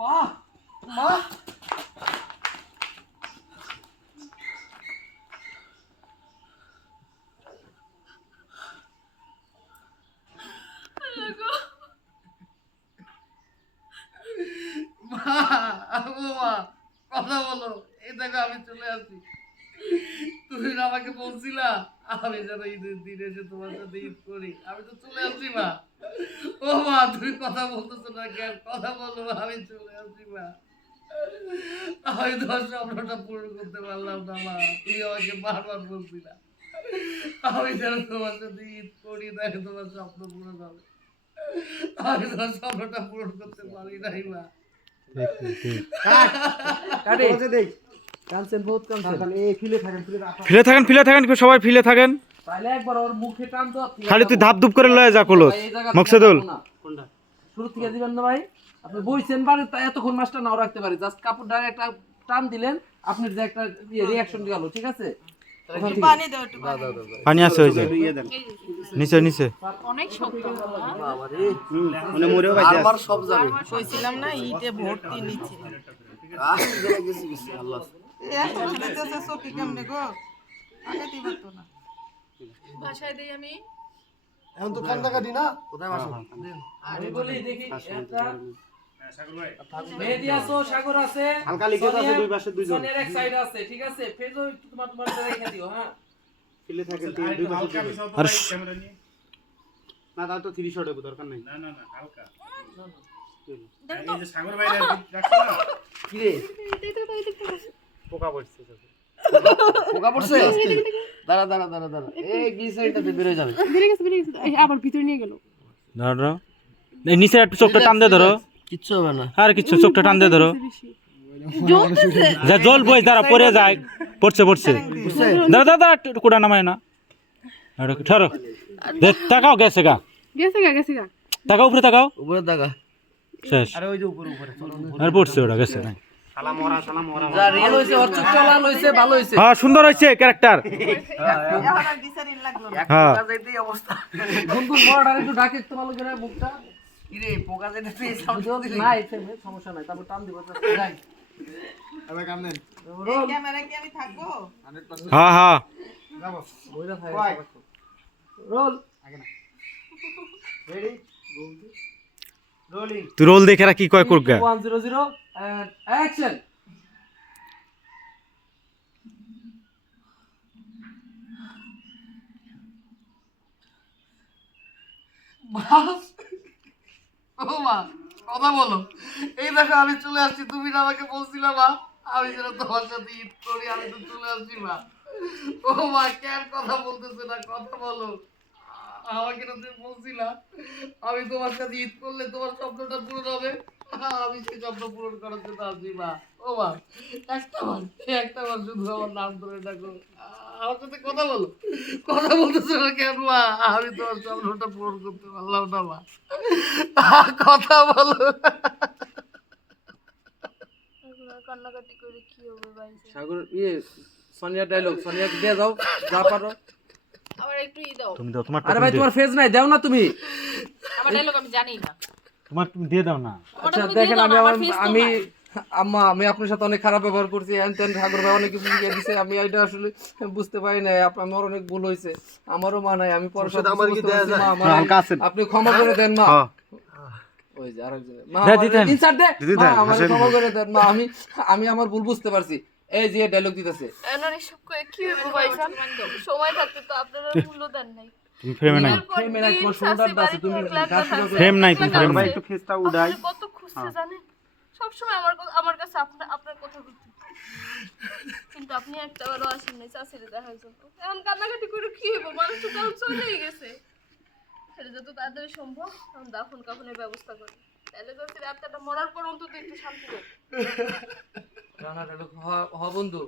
মা মা কথা বলো। এই দেখো আমি চলে আসি। তুমি না আমাকে বলছিলা আমি যেন ঈদের দিন এসে তোমার সাথে ঈদ করি, আমি তো চলে আসছি মা। ও মা তুমি কথা বলতেছো না কেন? কথা বলো, আমি চলে আসছি মা। আমি তোমার স্বপ্নটা পূরণ করতে পারলাম না মা, তুমি আমাকে বারবার বলছিলা আমি যেন তোমার সাথে ঈদ করি, দেখো তোমার স্বপ্ন পূরণ হবে। আমি তোমার স্বপ্নটা পূরণ করতে পারি নাই মা। ফিলে থাকেন সবাই ফিলে থাকেন। খালি তুই ধাপ ধুপ করে লয়ে যা কলস মকসেদুল। শুরু থেকে দিবেন না ভাই, আপনি বইছেন বারে এতক্ষণ মাছটা নাও রাখতে পারি, জাস্ট কাপড়টা একটা টান দিলেন, আপনার যে একটা রিঅ্যাকশন গেল, ঠিক আছে? পানি দাও একটু পানি আছে ওই যে নিচে নিচে। অনেক শক্ত বাবা রে, মানে মরেও বাইতে আমার সব যাবে। কইছিলাম না ইটে ভর্তি নিচে গেছি আল্লাহ দিতেছে সকি কেমনে গো আগে দিবা তো না ভাষায় দেই আমি এখন তো কান্দাকাটি না কোথায় মাছ দেন আমি বলি দেখি একটা সাগর ভাই মেহেদি আছে, সাগর আছে, হালকা লিকেজ আছে, দুই পাশে দুইজন সোনিয়ার এক সাইড আছে, ঠিক আছে? ফেজও একটু তোমার রেখে দিও। হ্যাঁ ফিলে থাকে দুই পাশে আর ক্যামেরা নিয়ে না দাও তো 3 শট হবে, দরকার নাই। না না না হালকা এই যে সাগর ভাই রাখছো না কি রে পোকা পড়ছে পোকা পড়ছে দাঁড়া দাঁড়া দাঁড়া দাঁড়া এই গ্লিসারিনটা বের হয়ে যাবে। বেরিয়ে গেছে এই আবার ভিতরে নিয়ে গেল। ধরো এই নিচে একটু চোখটা টান দে ধরো, কিচ্ছু হবে না। আর কিছু চোখটা টান দে ধরো। যা জল বই দাঁড়া পড়ে যায়, পড়ছে দাঁড়া দাঁড়া দাঁড়া কোড়া নামায় না ধরো তাকাও গেছে গা তাকাও উপরে তাকাও উপরে টাকা শেষ। আরে ওই যে উপরে উপরে আর পড়ছে ওটা গেছে না। শালা মরা যা রিয়েল হইছে, ওর চোখটা লাল হইছে, ভালো হইছে। হ্যাঁ সুন্দর হইছে ক্যারেক্টার। এখন আর বিচারিন লাগলো না হ্যাঁ পোকা যাইতেই অবস্থা। গুনগুন মরাটা একটু ডাকে একটু ভালো করে মুখটা। ইরে পোকা যাইতে তুই সাউন্ড দিলি না, এই সমস্যা নাই, তারপর টান দিব যাই। আবার কাম নেন এই ক্যামেরা কি আমি থাকবো? হ্যাঁ হ্যাঁ যাবো বইরা থাকে রোল আগে না রেডি রোলিং তুই রোল দেখে কি কয় করগা 100 এন্ড অ্যাকশন। ও মা কথা বলো। এই দেখো আমি চলে আসছি, তুমি না আমাকে বলছিলা মা আমি যেন তোমার সাথে ঈদ করি, আমি তো চলে আসছি মা। ও মা কেন কথা বলতেছে না? কথা বলো। আমাকে না তুমি বলছিলা আমি তোমার সাথে ঈদ করলে তোমার স্বপ্নটা পূরণ হবে, আমি সেই স্বপ্ন পূরণ করার জন্য আসছি মা। ও মা একটা বার শুধু আমার নাম ধরে ডাকো, আমার সাথে কথা বলো। কথা বলতেছো না কেন মা? আমি তোমার স্বপ্নটা পূরণ করতে পারলাম না মা, কথা বলো। কান্নাকাটি করে কি হবে ভাই? সাগর সোনিয়া ডায়লগ, সোনিয়াকে দিয়ে দাও যা পারো। আবার একটু দাও তুমি দাও তোমার। আরে ভাই তোমার ফেজ নাই, দাও না তুমি। আমার ডায়লগ আমি জানি না। তোমার তুমি দিয়ে দাও না। আচ্ছা দেখেন আমি আম্মা আমি আপনার সাথে অনেক খারাপ ব্যবহার করছি, এনতেন সাগর ভাই অনেক কিছু শিখিয়ে দিছে, আমি এটা আসলে বুঝতে পারি নাই, আমার অনেক ভুল হয়েছে, আমারও মা নাই, আমি পরে সব বুঝতে পারছি মা, আপনি ক্ষমা করে দেন মা। ওই যে আরেকজন মা ইনসার্ট দে মা, আমাকে ক্ষমা করে দেন মা, আমি আমার ভুল বুঝতে পারছি। এই যে ডায়লগ দিতেছে এনার এসব কই কি হবে ভাই? সময় থাকতে তো আপনারা মূল্য দেন নাই। তুমি ফ্রেমে নাই, ফ্রেমে নাই, তোমার সুন্দরটা আছে, তুমি ফ্রেম নাই, তুমি ফ্রেম নাই। একটু ফেসটা উড়াই। কত খুঁজতে জানেন সব সময় আমার কাছে আপনার কথা বলতে, কিন্তু আপনি একটাবারও আসেন নাই চাচিরে দেখার জন্য। এখন কান্নাকাটি করে কি হবে? মানুষ তো তাও চলেই গেছে। সেটা যত তাড়াতাড়ি সম্ভব এখন দাফন কাফনের ব্যবস্থা করি, তাহলে তো রাতটা মরার পর অন্তত একটু শান্তি পাবো। রানা ডায়লগ হ বন্ধু,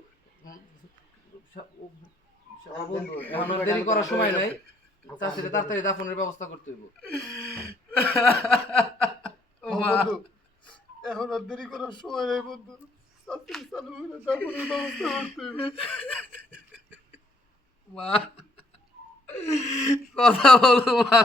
বন্ধু এখন দেরি করার সময় নাই, চাচিরে তাড়াতাড়ি দাফনের ব্যবস্থা করতে হইব। বন্ধু এখন আর দেরি করার সময় নেই বন্ধু, চাচিরে চালু হইলে দাফনের ব্যবস্থা করতে হইব। মা কথা বলো মা।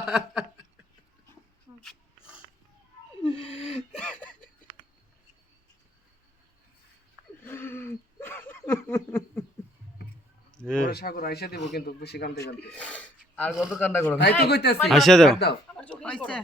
ওরে সাগর আইসা দিব কিন্তু বেশি কান্দতে কান্দতে আর কত কান্না করো তাই তো কইতাছি আইসা দাও দাও হইছে